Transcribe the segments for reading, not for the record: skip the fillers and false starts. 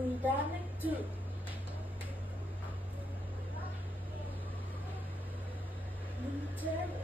Britannic 2. Britannic.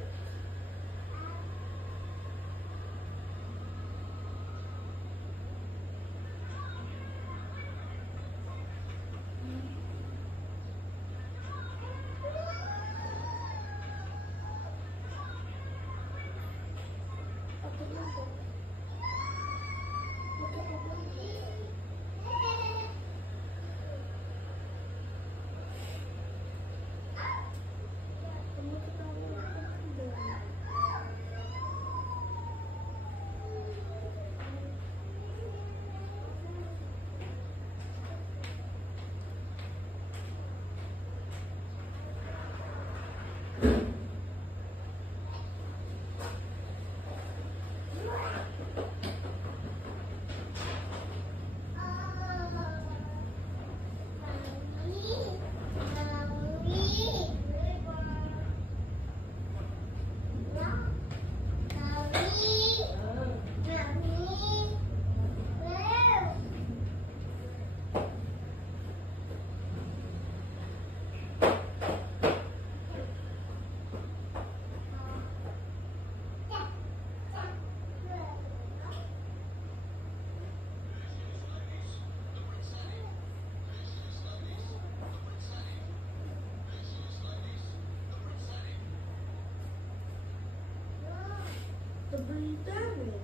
The Britannic.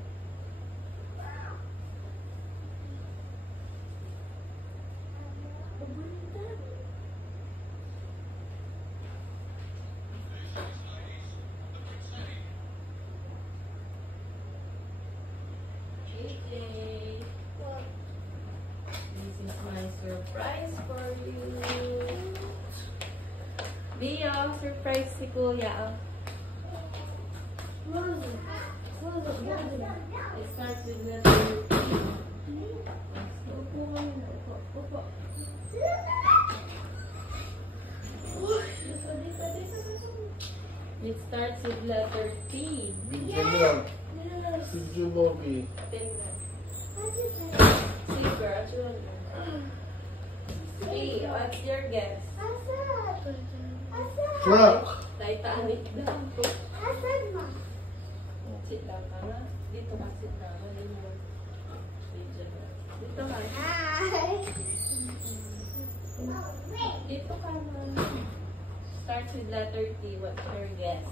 The Britannic. JJ, this is my surprise for you. Bio, surprise si Kuya. What is it? What is it? What is it? It starts with letter T. It starts with letter T. Yes. Jumobi. See, girl, T, what's your guess? Truck. Titanic daw. Sit down ka na. Dito ka, sit down. Dito ka. Dito ka na. Starts with letter T. What's your guess?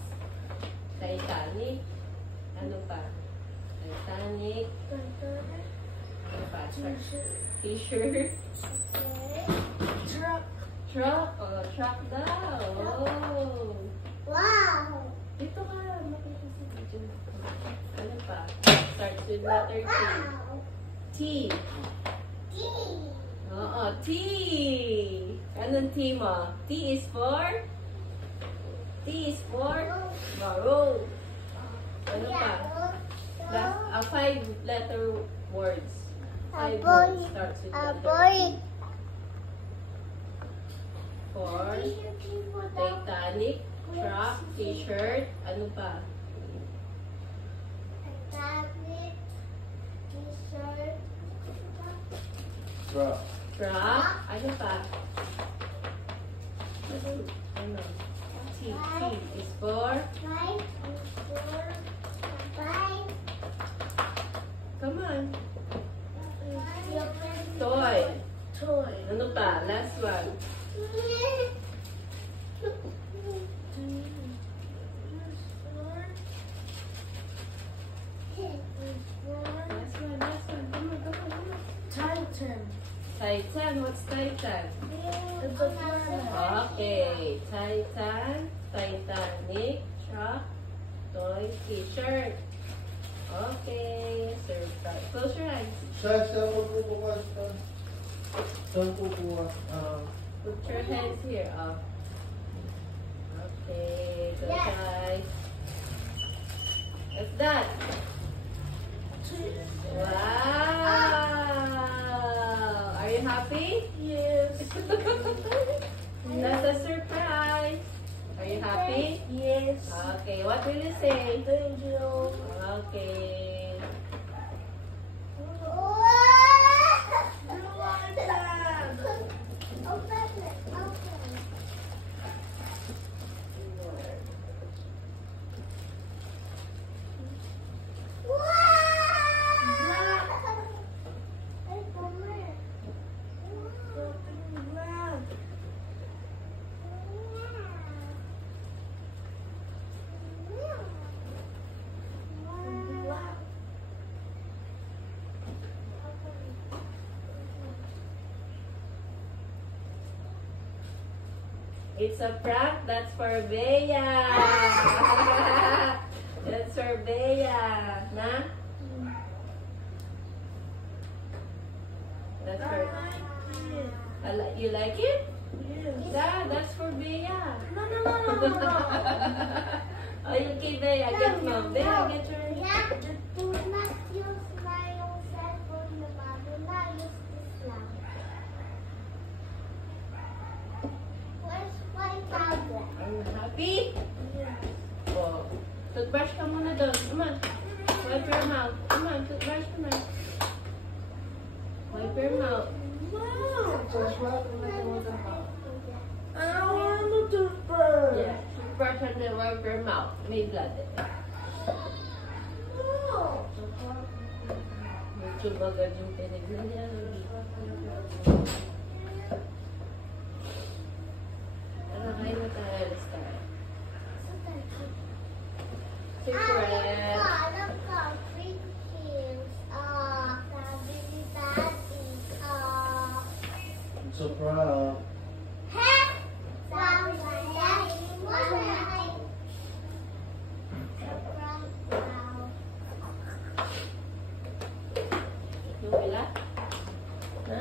Titanic. Ano pa? Titanic. Ano pa? T-shirt. Truck. Truck. Oh, truck daw. Oh. Wow. Dito ka. Makita sa video. Ano pa? Starts with letter T. T. Oo, T. Anong T mo? T is for? T is for? Borrow. Ano pa? Last, 5-letter words. 5 words starts with letter T. For Titanic, truck, t-shirt, ano pa? Titanic, t-shirt, Truck. Truck, ano pa? Ano? T is for? Come on. Toy. toy. Ano pa? Last one. Last one. Come on. Titan. Titan. What's Titan? It's a planet. Okay. Titan, Titanic, truck, toy, t-shirt. Okay. Surprise. Close your eyes. Saan magbubukas? Saan kukuha? Put your hands here. Oh. Okay. Good guys. What's that? Wow! Are you happy? Yes. That's a surprise. Are you happy? Yes. Okay. What will you say? Thank you. Okay. You want that? It's a prank. That's for Bea. That's for Bea. Na? That's for... You like it? Yes. Dad, that's for Bea. No, no, no, no, no, no. Oh, you give Bea. Get mom. Bea, get your... Yeah, do not use my own cell phone, Mama. Do not use this lang. Where's my tablet? Are you happy? Yeah. Oh. Toothbrush ka muna doon. Come on. Wipe your mouth. Come on, toothbrush ka na. Wipe your mouth. I don't want to toothbrush. Yeah. Toothbrush and then wipe your mouth. May blood in it. No. Medyo bagad yung tinignan niya. Ano kayo na tayo? Let's start. Secret. Look, big heels. Sabi ni Daddy. It's a prank. Heck! Sabi ni Daddy. Surprise now. Yung wala? Ha?